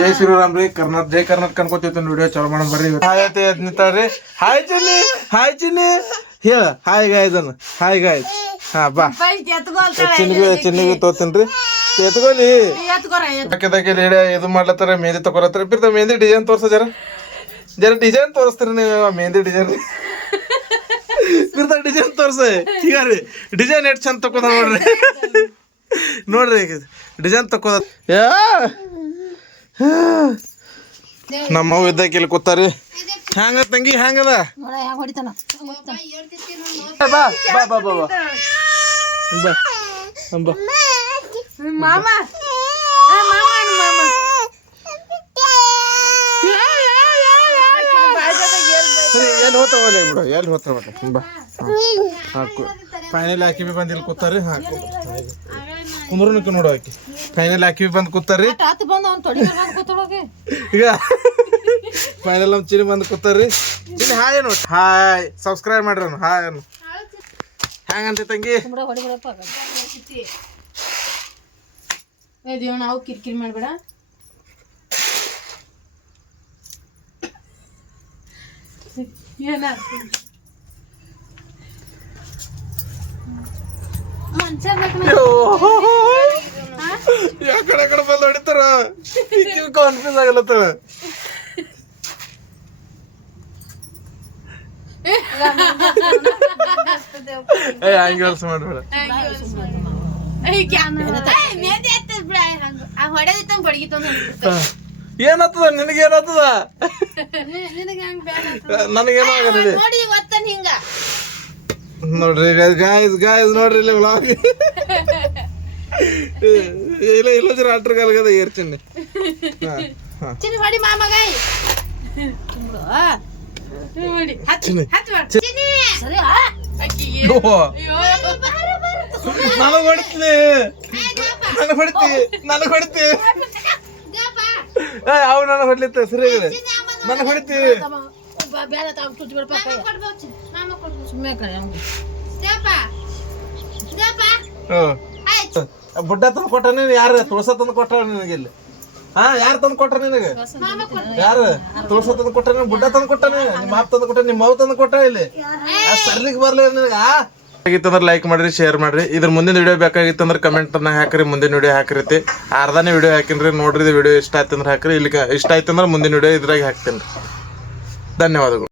ಜೈ ಶ್ರೀರಾಮ್ ರೀ ಕರ್ನಾಟಕ ಜೈ ಕರ್ನಾಟಕ ಅನ್ಕೋತಿತ್ತು ವಿಡಿಯೋ ಚಾಲು ಮಾಡೋಣ ಬರ್ರಿ ಹಾಯ್ ಐತೆ ಅದ್ ನಿಂತಾರ್ರಿ ಹಾಯ್ ಚಿನ್ನಿ. ಹಾಯ್ ಚಿನ್ನಿ. ಹೇಳ ಹಾಯ್ ಗಾಯ್ಸ್ ಅನ್ನು. ಹಾಯ್ ಗಾಯ್ಸ್ ಹಾ ಬಾ. ಚಿನ್ನಿಗೂ ಚಿನ್ನಿಗೂ ತೋತೀನ್ರಿ ಎತ್ಕೊಲಿ ಪಕ್ಕದಾಗೆ ಲೇಡಿ ಇದು ಮಾಡ್ಲತ್ತಾರ ಮೆಹಂದಿ ತಗೊಳತ್ತಾರ ಬಿರ್ತ ಮೆಹಂದಿ ಡಿಸೈನ್ ತೋರ್ಸ ಜರ. ಜರ ಡಿಸೈನ್ ತೋರಿಸ್ತೀರಿ ನೀವು ಮೆಹಂದಿ ಡಿಸೈನ್ ಬಿರ್ತ ಡಿಸೈನ್ ತೋರ್ಸ. ಈಗ ರೀ ಡಿಸೈನ್ ಎಷ್ಟು ಚಂದ ತಕೋದ ನೋಡ್ರಿ ನೋಡ್ರಿ ಡಿಸೈನ್ ತಕೋದ ನಮ್ಮವ್ ಇದ್ದಾಗ ಇಲ್ಲಿ ಕೂತಾರಿ. ಹ್ಯಾಂಗ ತಂಗಿ ಹ್ಯಾಂಗದ ಬಾ ಬಾ ಬಾ ಬಾ ಬಾ. ಬಾ ಮಾಮ. ಎಲ್ಲಿ ಹೋಗ್ತಾವಲ್ಲ ಬಿಡು ಎಲ್ಲಿ ಹೋಗ್ತಾವಲ್ಲ ಬಾ ಹಾಕು. ಫೈನಲ್ ಹಾಕಿ ಬಂದಿಲ್ಲಿ ಬಂದು ಇಲ್ಲಿ ಕೂತಾರಿ ಹಾಕು. ಕುಂದ್ರನಕ್ಕೆ ನೋಡು ಆಕಿ. ಫೈನಲ್ ಹಾಕಿ ಬಂದು ಕೂತಾರಿ. ರಾತ್ರಿ ಬಂದು ಅವ್ನು ತೊಡಿ ಕೂತೊಳಗೆ ಈಗ ಫೈನಲ್ ನಮ್ಮ ಚಿನಿ ಬಂದು ಕೂತಾರಿ. ಚಿನಿ ಹಾಯ್ ನೋಡಿ ಹಾಯ್ ಸಬ್ಸ್ಕ್ರೈಬ್ ಮಾಡ್ರಿ ಅವ್ನು ಹಾಯ್ ಅನ್ನು. ಹ್ಯಾಂಗಂತೆ ತಂಗಿ. ಬಿಡ ಹೊಡಿ ಬಿಡಪ್ಪ ಏ ದೇವ್ ನಾವು ಕಿರಿಕಿರಿ ಮಾಡಬೇಡ. ಏನ ಯಾ ಕಡೆ ಕಡೆ ಬಂದು ಹೊಡಿತಾರ. ಕಾನ್ಫ್ಯೂಸ್ ಆಗಲತ್ತಾಳ ಏ ಆಂಗಲ್ಸ್ ಮಾಡ್ಬೇಡ. ಏನಾಗ್ತದ? ನಿನಗೆ ಏನಾಗ್ತದ? ನನಗೇನೋ ಆಗಲ್ಲ. ನೋಡಿ ಇವತ್ತನ್ ಹಿಂಗ. ನೋಡ್ರಿ ಗಾಯ್ಸ್ ಗಾಯ್ಸ್ ನೋಡ್ರಿ ಇಲ್ಲಿ ವ್ಲಾಗ್ ಇಲ್ಲ ಇಲ್ಲ ಜರ ಅಟ್ರ ಕಲ್ಗದ ಏರ್ಚಿನ್ನಿ ಹಾ ಹಾ ಚಿನ್ನ ನನಗ್ ಹೊಡಿತಿ ಏ ಅವ್ ನನಗ್ ಹೊಡ್ಲಿತ್ತ. ಸರಿ ನನಗ್ ಹೊಡಿತಿ ಬೇಡ ತಾವ್ ತುಟ್ಟಿ ಬಿಡಪ್ಪ. ಸುಮ್ಮನೆ ಕಡೆ ಅವ್ನಿಗೆ. ಹ್ಮ್. ಬುಡ್ಡ ತಂದು ಕೊಟ್ಟಾನೆ ಯಾರು? ತುಳಸ ತಂದು ಕೊಟ್ಟ ನಿನಗೆ ಇಲ್ಲಿ. ಹಾ, ಯಾರು ತಂದು ಕೊಟ್ರ ನಿನಗೆ? ಯಾರು? ತುಳಸ ತಂದು ಕೊಟ್ಟಾನೆ ಬುಡ್ಡ ತಂದು ಕೊಟ್ಟ ನಿಮ್ಮ ಮಾಪ್ ತಂದು ಕೊಟ್ಟ ನಿಮ್ಮ ಮಾವು ತಂದು ಕೊಟ್ಟ ಇಲ್ಲಿ? ಸರ್ಲಿಗೆ ಬರ್ಲಿ ನಿನಗ ಆಗಿತ್ತಂದ್ರೆ ಲೈಕ್ ಮಾಡ್ರಿ ಶೇರ್ ಮಾಡ್ರಿ. ಇದ್ರ ಮುಂದಿನ ವಿಡಿಯೋ ಬೇಕಾಗಿತ್ತಂದ್ರೆ ಕಮೆಂಟ್ ಅನ್ನ ಹಾಕ್ರಿ, ಮುಂದಿನ ವಿಡಿಯೋ ಹಾಕಿರತಿ. ಅರ್ಧನೇ ವಿಡಿಯೋ ಹಾಕಿನ್ರಿ. ನೋಡ್ರಿ ವಿಡಿಯೋ ಇಷ್ಟ ಆಯ್ತಂದ್ರೆ ಹಾಕ್ರಿ. ಇಲ್ಲಿ ಇಷ್ಟ ಆಯ್ತಂದ್ರೆ ಮುಂದಿನ ವಿಡಿಯೋ ಇದ್ರಾಗ ಹಾಕ್ತೀನಿ. ಧನ್ಯವಾದಗಳು.